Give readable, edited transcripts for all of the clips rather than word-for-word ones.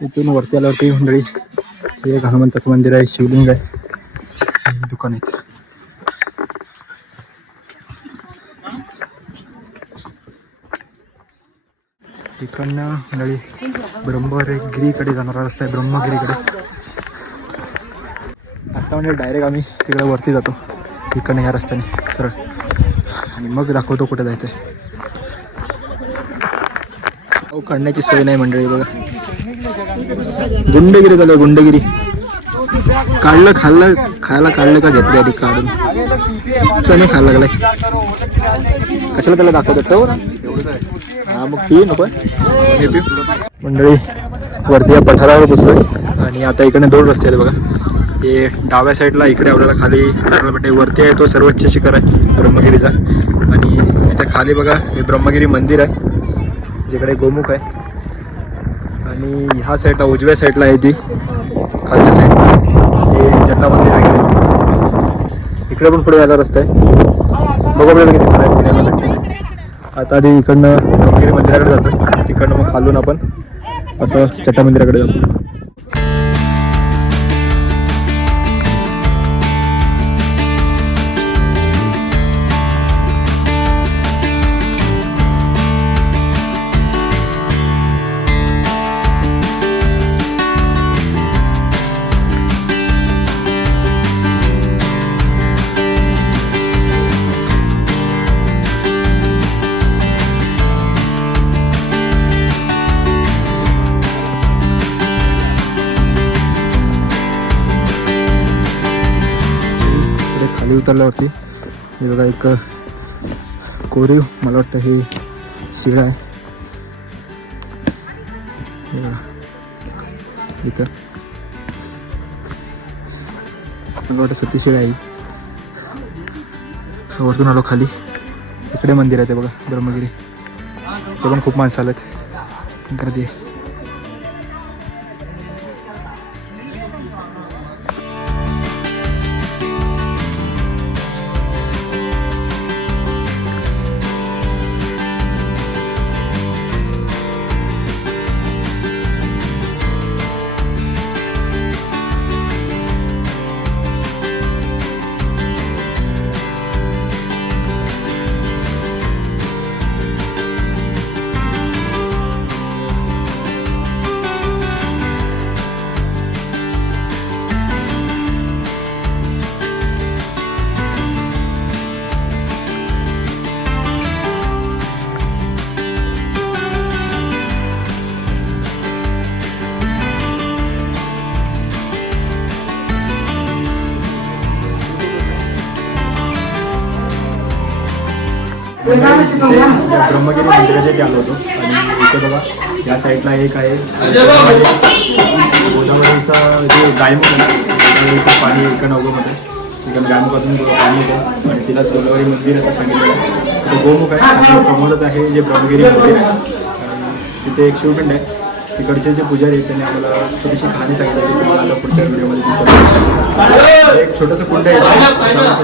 इथून वरती आल्यावरती मंडळी हे एक हनुमंताचं मंदिर आहे, शिवलिंग आहे, दुकान आहेत. इकडनं मंडळी ब्रह्मगिरीकडे जाणारा रस्ता आहे, ब्रह्मगिरीकडे. आता म्हणजे डायरेक्ट आम्ही तिकडे वरती जातो इकडनं ह्या रस्त्याने सरळ, आणि मग दाखवतो कुठे जायचं आहे. काढण्याची सोय नाही मंडळी बघा. गुंडगिरी झालं, गुंडगिरी. काढलं खाल्लं, खायला काढलं का घेतलं आधी काढून, चणे खायला लागलाय. कशाला त्याला दाखवतात तो हा, मग ती नको मंडळी. वरती या पठारावर बसलोय आणि आता इकडे 2 रस्ते आहेत बघा. हे डाव्या साईडला इकडे आपल्याला खाली भेटे, वरती आहे तो सर्वोच्च शिखर आहे ब्रह्मगिरीचा, आणि इथे खाली बघा हे ब्रह्मगिरी मंदिर आहे जिकडे गोमुख आहे. आणि ह्या साईडला उजव्या साईडला आहे ती खालच्या साईड हे जट्टा मंदिर आहे. इकडे पण पुढे यायला रस्ता आहे. बघा आपल्याला किती फिरायला. आता आधी इकडनं ब्रह्मगिरी मंदिराकडे जातो, तिकडनं मग खालून आपण असं जट्टा मंदिराकडे जातो. खाली उतरल्यावरती हे बघा एक कोरीव, मला वाटतं हे शिळा आहे. हे बघा इथं मला वाटतं सती शिळा आहे. वरतून आलो खाली, इकडे मंदिर आहे ते बघा ब्रह्मगिरी. ते पण खूप माणसं आलेत, गर्दी आहे. ब्रह्मगिरी मंदिराच्या इथे आलो होतो आणि इथे बघा या साईडला एक आहे गोदावरीचं जे गायमुख आहे, गोदावरीचं पाणी एका नवगोमध्ये एकदम गायमुखातून पाणी येतं आणि तिला गोदावरी मंदिर असं सांगितलं आहे. ते गोमुख आहे, समोरच आहे जे ब्रह्मगिरी मंदिर आहे. तिथे एक शिवपिंड आहे. तिकडचे जे पुजारी आहेत त्यांनी आम्हाला छोटीशी कहाणी सांगितली होती, तुम्हाला आता पुढच्या व्हिडिओमध्ये दिसत. एक छोटंसं कुंड आहे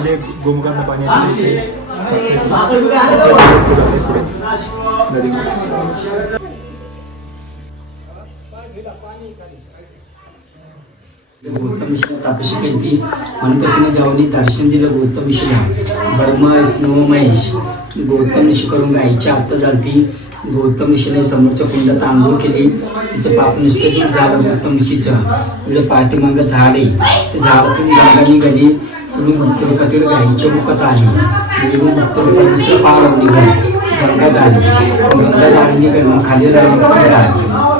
जे गोमुखांना पाणी आहे पुढे नदी. गौतम ऋषीने तपस्या केली, गणपतीने देवानी दर्शन दिलं गौतम ऋषीला. ब्रह्म स्नो महेश गौतम ऋषी करून गायीची आत्ता झालती. गौतम ऋषीने समोरच्या कुंडात आंघोळ केली, तिचं पाप निष्ठून झालं. गौतम ऋषीचं आपलं पाठीमागं झाड आहे, ते झाडातून गंगा निघाली, तुम्ही मुक्तरूपातील गायीच्या मुखात आली. मुक्तरूपात दुसरं पाव निघाली, गंगा गाली, गंगा गाडी निघाली, खाली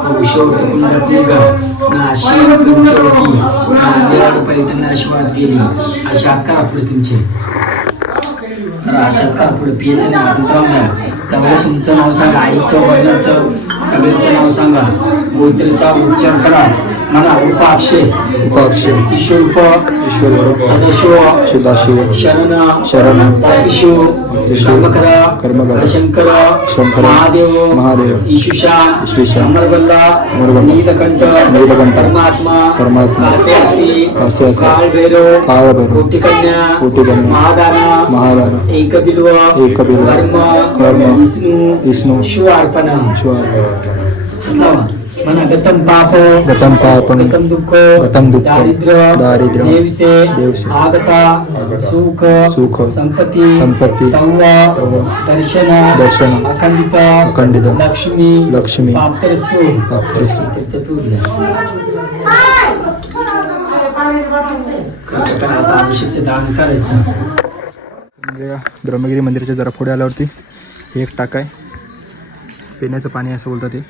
कुंडात निघा नाशी पंचवटी नांदेड पैठण आशीर्वाद गेली. अशात्कार पुढे तुमचे अशात्कार पुढे पियाचं नाव त्यामुळे तुमचं नाव सांगा, आईचं वडिलांचं सगळ्यांचं नाव सांगा. गोत्रेचा उच्चार करा, म्हणा उपाक्षे ईश्वर सदाशिव सदाशिव शरण शरण अतिशिव कर्मकरा शंकर महादेव ईशुषा अमरगल्ला नीलकंठ परमात्मा काळभैरव कोटिकन्या महादाना एक बिल्व कर्म विष्णू शिव अर्पण. म्हणा गतम पाप गतम पापम गतम दुःख गतम दुःख दारिद्र्य देवसे आगता सुख सुख संपत्ती संपत्ती तव दर्शन अखंडित लक्ष्मी प्राप्तरस्तु आता अभिषेकचे दान करायचं. म्हणजे ब्रह्मगिरी मंदिराच्या जरा पुढे आल्यावरती हे एक टाक आहे, पिण्याचं पाणी असं बोलतात ते.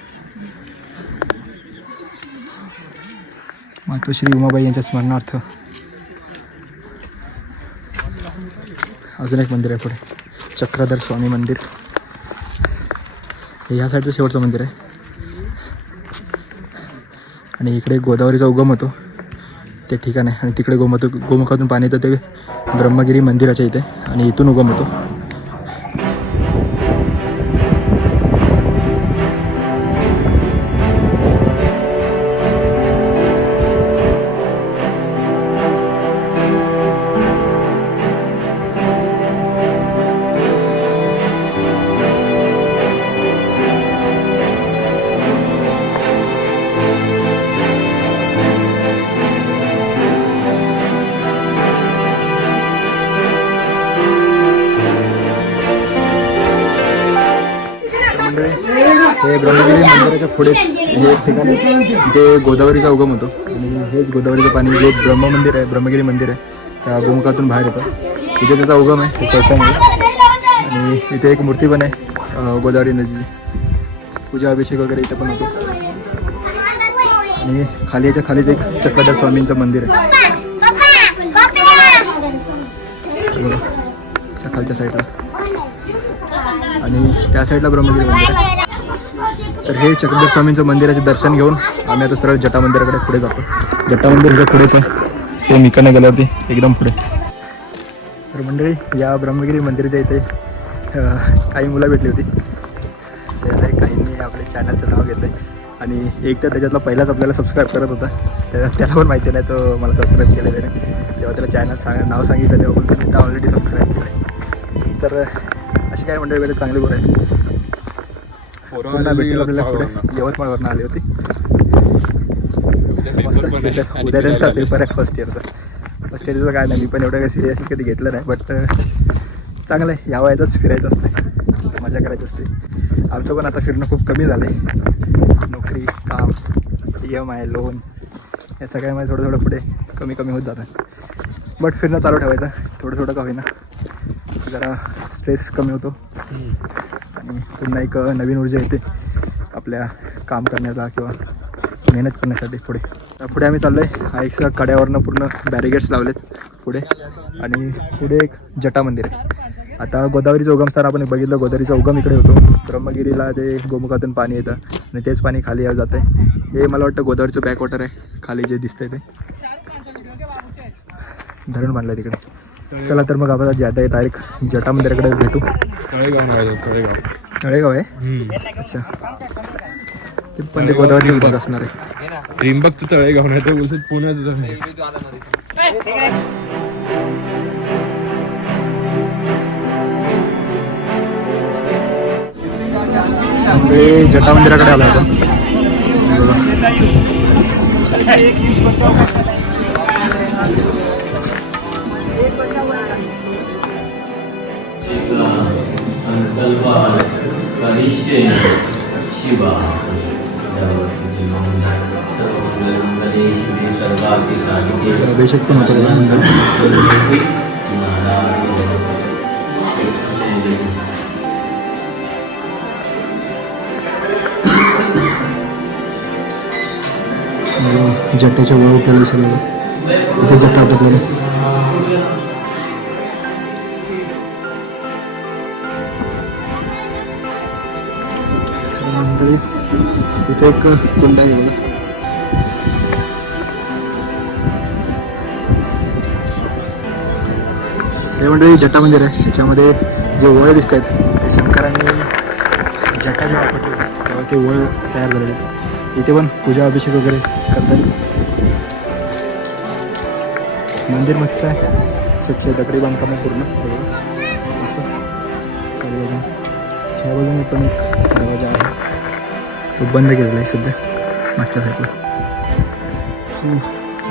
मातोश्री उमाबाई यांच्या स्मरणार्थ अजून एक मंदिर आहे पुढे, चक्रधर स्वामी मंदिर. हे ह्या साईडचं शेवटचं मंदिर आहे. आणि इकडे गोदावरीचा उगम होतो ते ठिकाण आहे. आणि तिकडे गोमुखातून पाणी येतं ते ब्रह्मगिरी मंदिराच्या इथे, आणि इथून उगम होतो. हे ब्रह्मगिरी मंदिराच्या पुढेच हे एक ठिकाण ते गोदावरीचा उगम होतो. आणि हेच गोदावरीचं पाणी जे ब्रह्ममंदिर आहे, ब्रह्मगिरी मंदिर आहे, त्या गोमुखातून बाहेर येतं. इथे त्याचा उगम आहे, ते चौथ्यामध्ये. आणि इथे एक मूर्ती पण आहे गोदावरी नदीची, पूजा अभिषेक वगैरे इथे पण होतो. आणि खाली याच्या खालीच एक चक्रधर स्वामींचं मंदिर आहे बघा, त्या खालच्या साईडला. आणि त्या साईडला ब्रह्मगिरी मंदिर आहे. तर हे चक्रधर स्वामींचं मंदिराचे दर्शन घेऊन आम्ही आता सरळ जटा मंदिराकडे पुढे जातो. जटा मंदिर पुढेच आहे, सेम इकडनं गेल्यावरती एकदम पुढे. तर मंडळी, या ब्रह्मगिरी मंदिराच्या इथे काही मुलं भेटली होती. त्याला काहींनी आपल्या चॅनलचं नाव घेतलं आहे. आणि एक तर त्याच्यातला पहिलाच आपल्याला सबस्क्राईब करत होता, त्याला पण माहिती नाही तो मला सबस्क्राईब केलं त्याने. जेव्हा त्याला चॅनल नाव सांगितलं तेव्हा बोलतो मी तर ऑलरेडी सबस्क्राईब केलं आहे. तर अशी काय मंडळी वगैरे चांगली गोष्ट आहे. भेटली आपल्याला पुढे यवतमाळवरून आली होती. उद्या त्यांचा पेपर आहे फर्स्ट इयरचा. फर्स्ट इयरचं काय नाही, मी पण एवढं काही सिरियसली कधी घेतलं नाही. बट चांगलं आहे, या वयातच फिरायचं असतं, मजा करायची असते. आमचं पण आता फिरणं खूप कमी झालं आहे. नोकरी, काम, EMI, लोन या सगळ्यामध्ये थोडं थोडं पुढे कमी कमी होत जातं. बट फिरणं चालू ठेवायचं, थोडं थोडं का होईना, जरा स्ट्रेस कमी होतो. आणि पुन्हा एक नवीन ऊर्जा येते आपल्या काम करण्याचा किंवा मेहनत करण्यासाठी. पुढे आम्ही चाललो आहे. हा एक कड्यावरनं पूर्ण बॅरिगेट्स लावलेत पुढे. आणि पुढे एक जटा मंदिर आहे. आता गोदावरीचं उगमस्थान आपण बघितलं, गोदावरीचा उगम इकडे होतो. ब्रह्मगिरीला ते गोमुखातून पाणी येतं आणि तेच पाणी खाली जातं आहे. हे मला वाटतं गोदावरीचं बॅकवॉटर आहे, खाली जे दिसतंय ते धरण बांधलं आहे तिकडे. चला तर मग आपण जाता डायरेक्ट जटा मंदिराकडे भेटू. तळेगाव आहे. अच्छा, ते पण ते गोदावरी बघ असणार आहे. त्रिंबकचं तळेगाव नाही तर बोलतात पुण्याचं. जटा मंदिराकडे आलो आपण. अभिषेक पण होतो. जट्ट्याच्या वर उठलेलं सगळं इथे जट्टा आपल्याला. इथे एक कुंड आहे बघा. हे मंडळी जटा मंदिर आहे. ह्याच्यामध्ये जे वळ दिसत आहेत ते शंकरांनी जटा जेव्हा पटली तेव्हा ते वळ तयार झालेले. इथे पण पूजा अभिषेक वगैरे करतात. मंदिर मस्त आहे, स्वच्छ दगडी बांधकाम पूर्ण असं चालू आहे. ह्या बाजूने पण एक दरवाजा आहे, तो बंद केलेला आहे सध्या. मागच्या साईडला.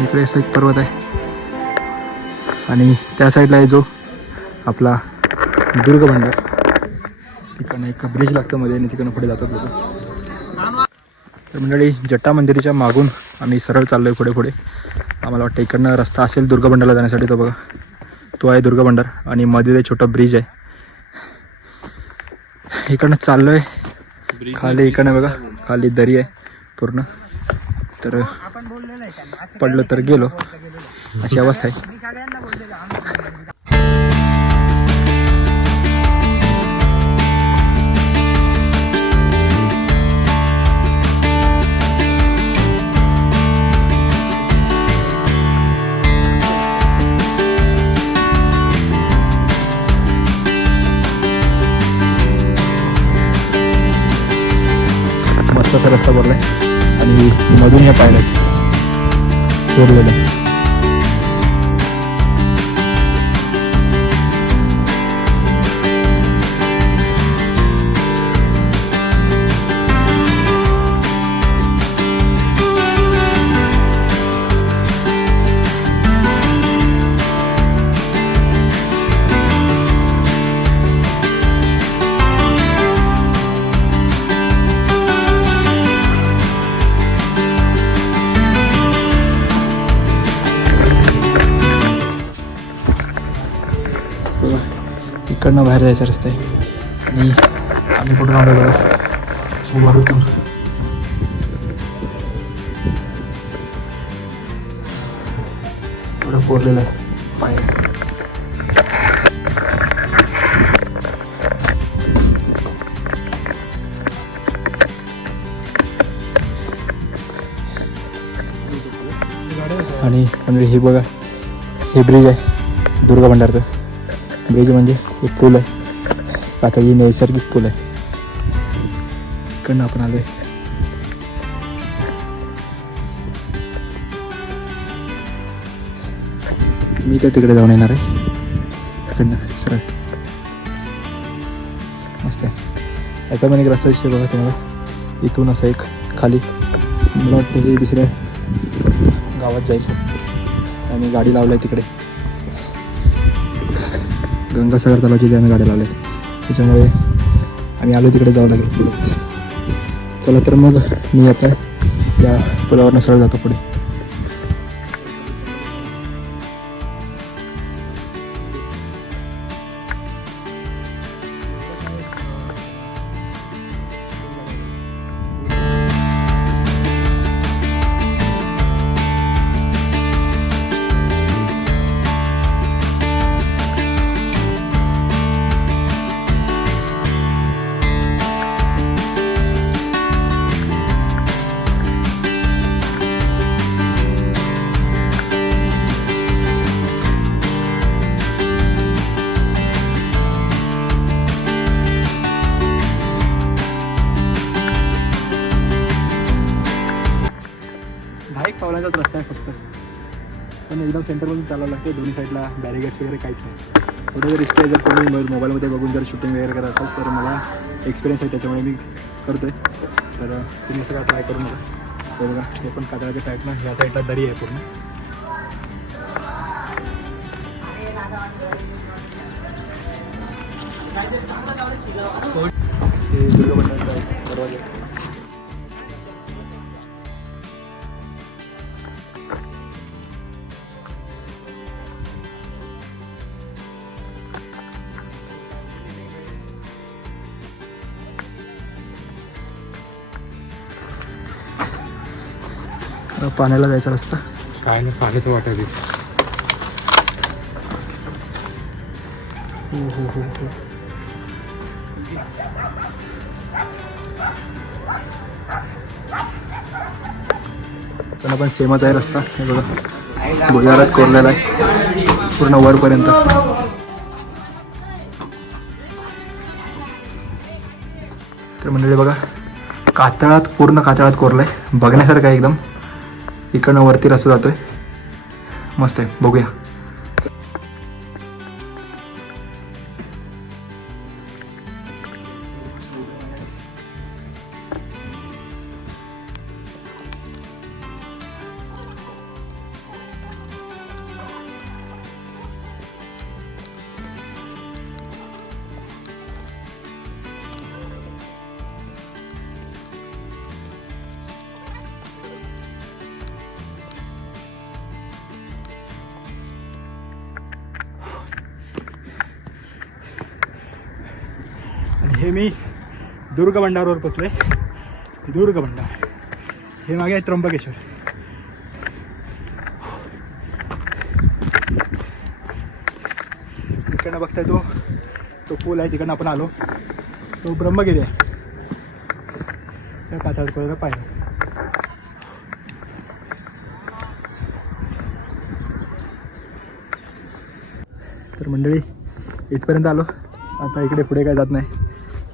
इकडे असं एक पर्वत आहे आणि त्या साईडला आहे जो आपला दुर्ग बंदर. तिकडनं एक ब्रिज लागतं मध्ये आणि तिकडनं पुढे जातात लोक. तर मंडळी जटा मंदिराच्या मागून आम्ही सरळ चाललो आहे पुढे. आम्हाला वाटतं इकडनं रस्ता असेल दुर्ग बंडारला जाण्यासाठी. तो बघा, तो आहे दुर्ग बंडार आणि मध्ये ते छोटा ब्रिज आहे. इकडनं चाललो आहे खाली. इकडनं बघा खाली दरी आहे पूर्ण. तर पडलं तर गेलो अशी अवस्था आहे. मस्त असा रस्ता भरलाय आणि मधून हे पाहिलं चोरलेलं. इकडनं बाहेर जायचा रस्ता आहे आणि आम्ही कुठून आलो बघा समोरून. थोडं कोरलेलं आहे पाय. आणि म्हणजे हे बघा, हे ब्रिज आहे दुर्गा बंडारचं. ब्रिज म्हणजे एक पूल आहे, आता ही नैसर्गिक पूल आहे. इकडनं आपण आलोय. मी तर तिकडे जाऊन येणार आहे. इकडनं सरळ मस्त आहे. याचा पण एक रस्ता दिसतो बघा तुम्हाला. इथून असं एक खाली मला वाटतं हे दुसऱ्या गावात जाईल आणि गाडी लावलं आहे तिकडे. गंगासागर तलावाची त्यानं गाड्या लावल्या, त्याच्यामुळे आम्ही आलो तिकडे जावं लागेल. चला तर मग मी आता त्या पुलावरनं सरळ जातो पुढे. एक पावलाचाच रस्ता आहे फक्त, पण एकदम सेंटरमधून चालावं लागते. दोन्ही साईडला बॅरिगेड्स वगैरे काहीच नाही. थोडं रिस्क आहे. जर तुम्ही मोबाईलमध्ये बघून जर शूटिंग वगैरे करत असाल तर मला एक्सपिरियन्स आहे, त्याच्यामुळे मी करतो आहे. तर तुम्ही सगळं ट्राय करू नका. ते बघा, ते पण कातळाच्या साईडनं ह्या साईडला दरी आहे पूर्ण. हे दुर्गा बंडारचा दरवाजा. पाण्याला जायचा रस्ता काय नाही, पाण्याचं वाटायला. हो. पण पण सेमच आहे रस्ता. हे बघा, गुढ्यारात कोरलेला आहे पूर्ण वरपर्यंत. तर मंडळी बघा, कातळात पूर्ण कातळात कोरलंय. बघण्यासारखं आहे एकदम. इकडनं वरती रस्ता जातोय, मस्त आहे. बघूया. हे मी दुर्ग भंडारवर पोचलोय. दुर्ग भंडार हे मागे आहे त्र्यंबकेश्वर. इकडनं बघताय तो पूल आहे, तिकडनं आपण आलो. तो ब्रह्मगिरी आहे. त्या कातळकोऱ्याला पाहिजे. तर मंडळी इथपर्यंत आलो. आता इकडे पुढे काय जात नाही.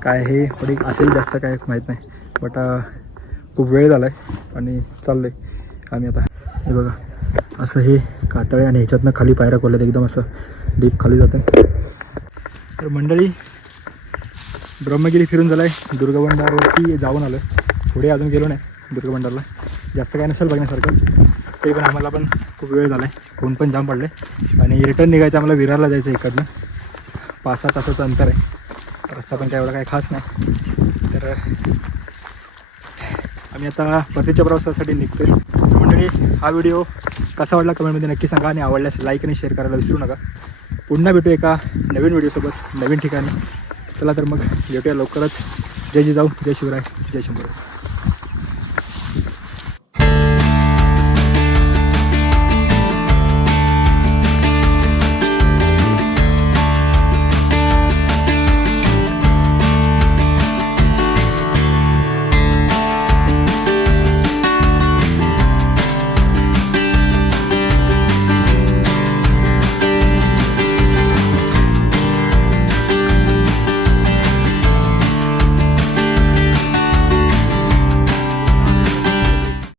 काय हे पुढे असेल जास्त काय माहीत नाही. बट खूप वेळ झाला आहे आणि चाललो आहे आम्ही आता. हे बघा असं हे कातळे आणि ह्याच्यातनं खाली पायऱ्या खोलल्यात. एकदम असं डीप खाली जात आहे. तर मंडळी ब्रह्मगिरी फिरून झालं आहे. दुर्गभंडारवरती जाऊन आलो आहे. पुढे अजून गेलो नाही दुर्गभंडारला. जास्त काय नसेल बघण्यासारखं. ते पण आम्हाला पण खूप वेळ झाला आहे. ऊन पण जाम पडलं आहे आणि रिटर्न निघायचं. आम्हाला विरारला जायचं आहे. इकडनं 5-6 तासाचं अंतर आहे. रस्ता पण काय एवढा काय खास नाही. तर आम्ही आता परतीच्या प्रवासासाठी निघतो आहे. मंडळी हा व्हिडिओ कसा वाटला कमेंटमध्ये नक्की सांगा आणि आवडल्यास लाईक आणि शेअर करायला विसरू नका. पुन्हा भेटू एका नवीन व्हिडिओसोबत नवीन ठिकाणी. चला तर मग भेटूया लवकरच. जय जिजाऊ, जय शिवराय, जय शंभूराज.